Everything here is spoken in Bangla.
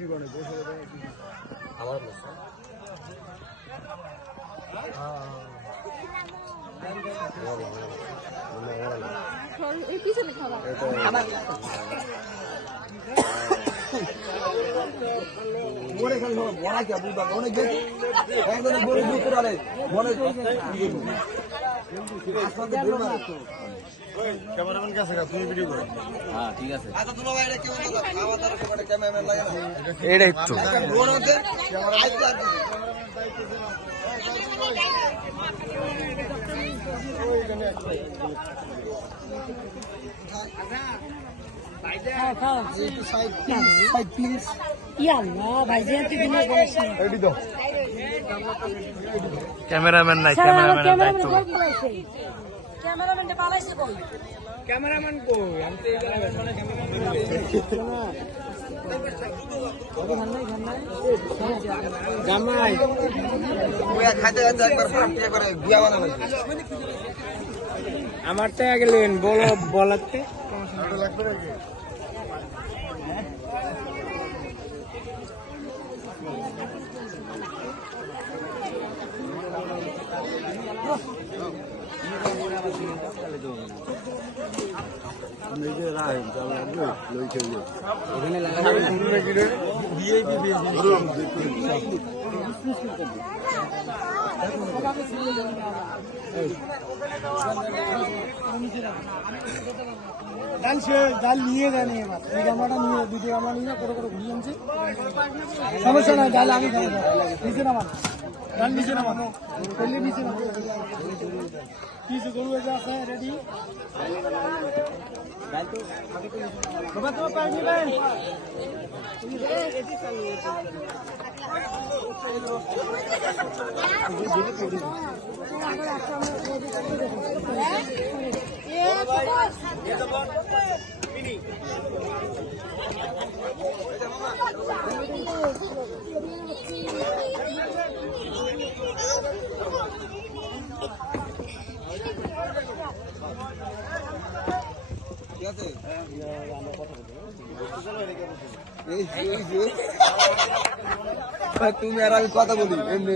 বিক্রি করে আমার মনে খালি বড়া কে বুঝবা অনেক গেছে একদম গরু দুধ করে মনে ক্যামেরাম্যান কাছে তুমি ভিডিও করো হ্যাঁ ঠিক আছে আচ্ছা তোমার বাইরে কেমন খাওয়া দাওয়ার সময় ক্যামেরাম্যান লাগে না এইটা একটু বড় হচ্ছে ক্যামেরা আইতো আর ক্যামেরাম্যান নাই ক্যামেরাম্যান কই আমি তো এই জামাই খাইতে খাইতে একবার ফাটিয়ে করে বিয়া বানাবে আমার তো গেলেন বলো বলাতে লাগবে নাকি জাল নিয়ে জানি এবার এই জামাটা নিয়ে দুটো জামা নিয়ে করে করে ঘুরিয়ে আনছে সমস্যা নাই জাল আমি খাই নিচে নামান জাল নিচে নামান করলে নিচে নামান কিছু গরু আছে রেডি বাবা তোমার পাই নিবেন তুমি আর আমি কথা বলি খাইতে